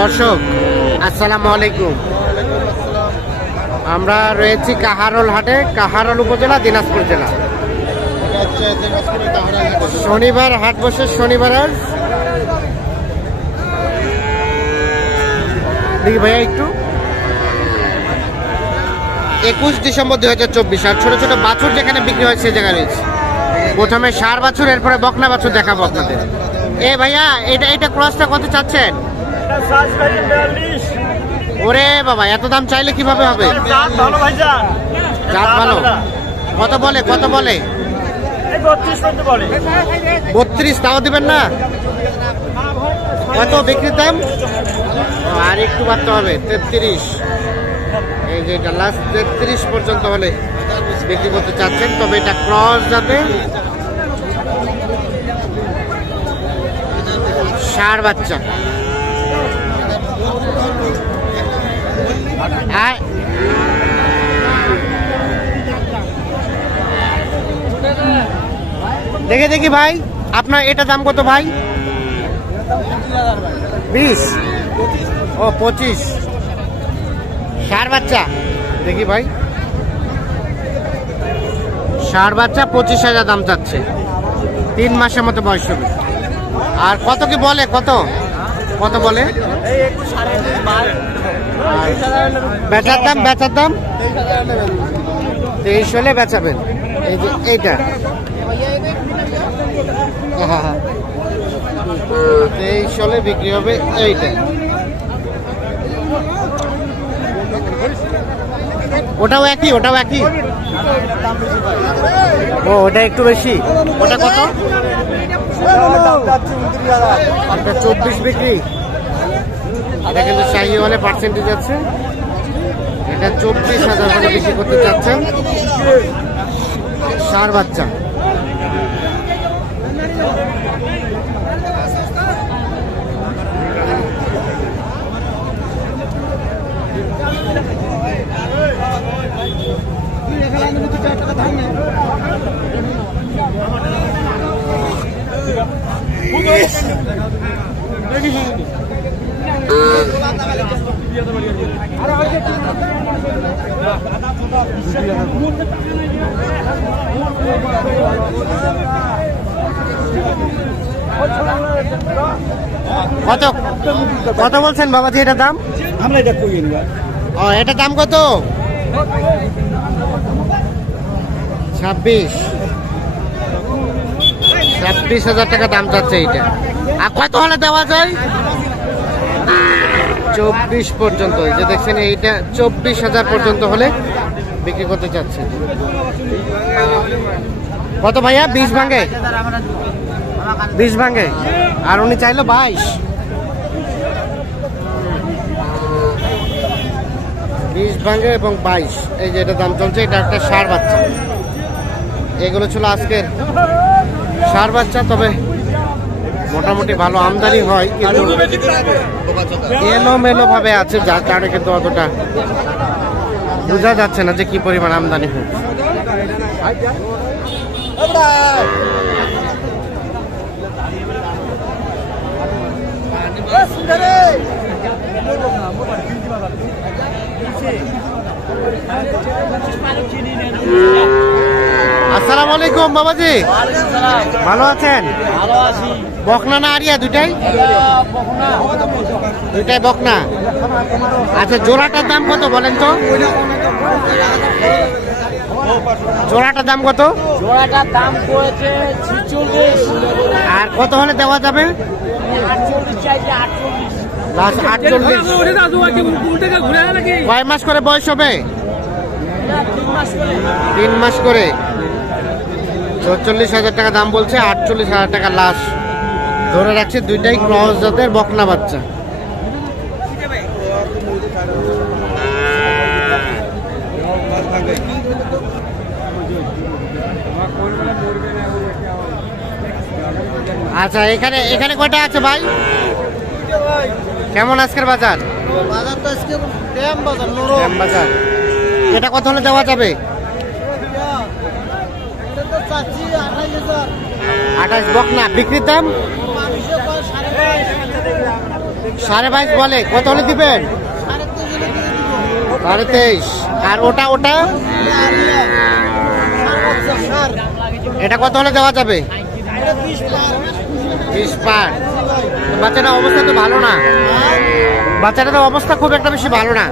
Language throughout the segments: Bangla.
দর্শক আসসালামু আলাইকুম। আমরা রয়েছি কাহারোল হাটে, কাহারোল উপজেলা, দিনাজপুর জেলা। শনিবার হাট বসে, শনিবার আজ দেখি ভাইয়া একটু 21 ডিসেম্বর 2024। আর ছোট ছোট বাছুর যেখানে বিক্রি হয় সেই জায়গায় রয়েছে। প্রথমে ষাঁড় বাছুর, এরপরে বকনা বাছুর দেখাবো আপনাদের। এ ভাইয়া এটা ক্রসটা কত চাচ্ছেন? ওরে বাবা, এত দাম চাইলে কিভাবে হবে? জাত ভালো। কত বলে 32, তাও দিবেন না? কত বিক্রির দাম? আর একটু বাড়তে হবে, 33। এই যে এটা লাস্ট 33 পর্যন্ত হলে বিক্রি করতে চাচ্ছেন। তবে এটা ক্রস যাতে ষাঁড় বাচ্চা। দেখি ভাই, আপনার এটা দাম কত ভাই? 20 ও 25 ষাঁড় বাচ্চা। দেখি ভাই, ষাঁড় বাচ্চা 25,000 দাম চাচ্ছে। 3 মাসের মতো বয়স হবে। আর কত কি বলে? কত বলে? বেচার দাম 23 হলে বেচাবেন। এই যে এইটা 23 হলে বিক্রি হবে। এইটা ওটাও একই? ও, ওটা একটু বেশি। ওটা কত? 24 বিক্রি। এটা কিন্তু শাহী হলে পার্সেন্টেজ আছে। এটা 24,000 হলে বিক্রি করতে চাচ্ছেন। ষাঁড় বাচ্চা। কত বলছেন বাবাজি এটার দাম? আমরা এটা কই না। ও, এটা দাম কত? 26,000 টাকা দাম চাচ্ছে এইটা। আর কত হলে দেওয়া যায়? 24 পর্যন্ত। এই যে দেখছেন, এইটা 24,000 পর্যন্ত হলে বিক্রি করতে চাচ্ছে। কত ভাইয়া? 20 ভাঙে? 20 ভাঙে। আর উনি চাইলো 22। 20 ভাঙে এবং 22। এই যে এটা দাম চলছে। এটা একটা ষাঁড় বাচ্চা। এগুলো ছিল আজকের ষাঁড় বাচ্চা। তবে মোটামুটি ভালো আমদানি হয়, কিন্তু এলোমেলো ভাবে আছে, যার কারণে কিন্তু অতটা বোঝা যাচ্ছে না যে কি পরিমাণ আমদানি হচ্ছে। আসসালামু আলাইকুম বাবাজি, ভালো আছেন? বকনা না আরিয়া? দুইটাই বকনা। আচ্ছা, জোড়াটার দাম কত বলেন তো? জোড়াটার দাম কত? জোড়াটার দাম পড়েছে 46। আর কত হলে দেওয়া যাবে? 48 চাইছে, 48। লাস্ট 48। কয় মাস করে বয়স হবে? 3 মাস করে। 46,000 টাকা দাম বলছে। 48,000 টাকা লাস্ট ধরে রাখছে। দুইটাই ক্রস জাতের বকনা বাচ্চা। আচ্ছা, এখানে কয়টা আছে ভাই? কেমন আজকের বাজার? বাজার এটা কত হলে দেওয়া যাবে? 28 বকনা। বিক্রির দাম 22.5 বলে, কত হলে দিবেন? 23.5। আর ওটা ওটা এটা কত হলে দেওয়া যাবে? 20 পার। বাচ্চাটার অবস্থা তো ভালো না, বাচ্চাটার অবস্থা খুব একটা বেশি ভালো না।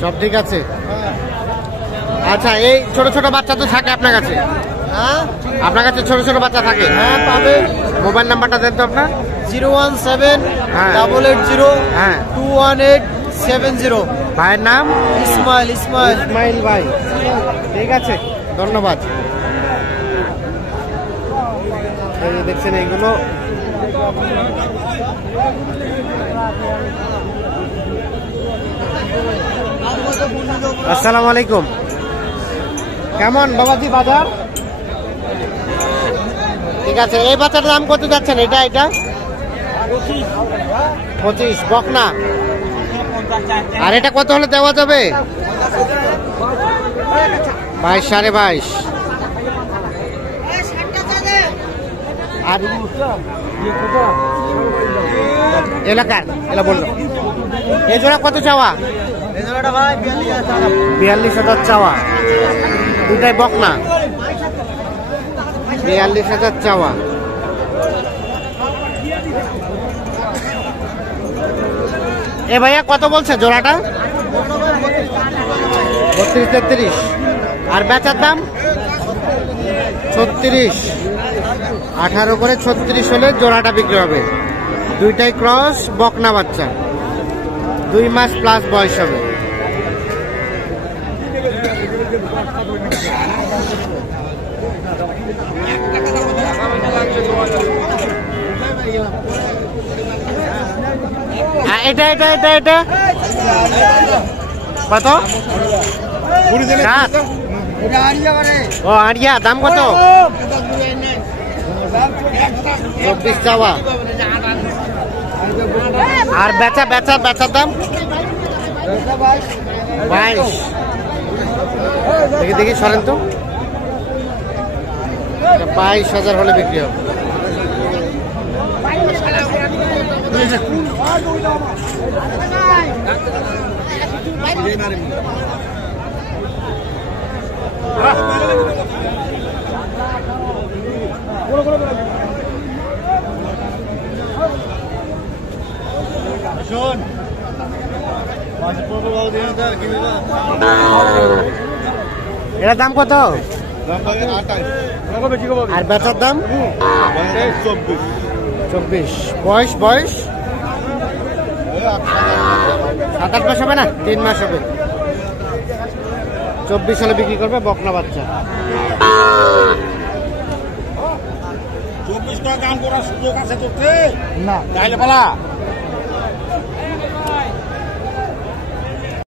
সব ঠিক আছে। আচ্ছা, এই ছোট ছোট বাচ্চা তো থাকে আপনার কাছে? হ্যাঁ আপনার কাছে ছোট ছোট বাচ্চা থাকে? হ্যাঁ পাবেন। মোবাইল নাম্বারটা দেন তো আপনার। 017-880 হ্যাঁ। 21870। ভাইয়ের নাম? ইসমাইল। ইসমাইল ভাই, ঠিক আছে, ধন্যবাদ। এই যে দেখছেন এইগুলো আসসালামু আলাইকুম। কেমন বাবাজি বাজার? ঠিক আছে। এই বাচ্চাটার দাম কত যাচ্ছেন? এটা 25 বকনা। আর এটা কত হলে দেওয়া যাবে? 22, 22.5। আর এলাকার এলা বললো এই জোড়া কত চাওয়া? 42,000 চাওয়া। দুটাই বকনা, 42,000 চাওয়া। এ ভাইয়া কত বলছে জোড়াটা? 32-33। আর বেচার দাম 36। 18 করে 36 হলে জোড়াটা বিক্রি হবে। দুইটাই ক্রস বকনা বাচ্চা, 2 মাস প্লাস বয়স হবে। এটা এটা এটা এটা কত? 7। ও আরিয়া, দাম কত? 24 চাওয়া। আর বেচার দাম 22। দেখি সরেন তো। 22,000 হলে বিক্রি হবে। এটার দাম কত? আর বেচার দাম 24। বয়স 7-8 মাস হবে না? 3 মাস হবে। 24 হলে বিক্রি করবে বকনা বাচ্চা। 24 টাকা দাম করার সুযোগ আছে তোর না? না, তাইলে বলা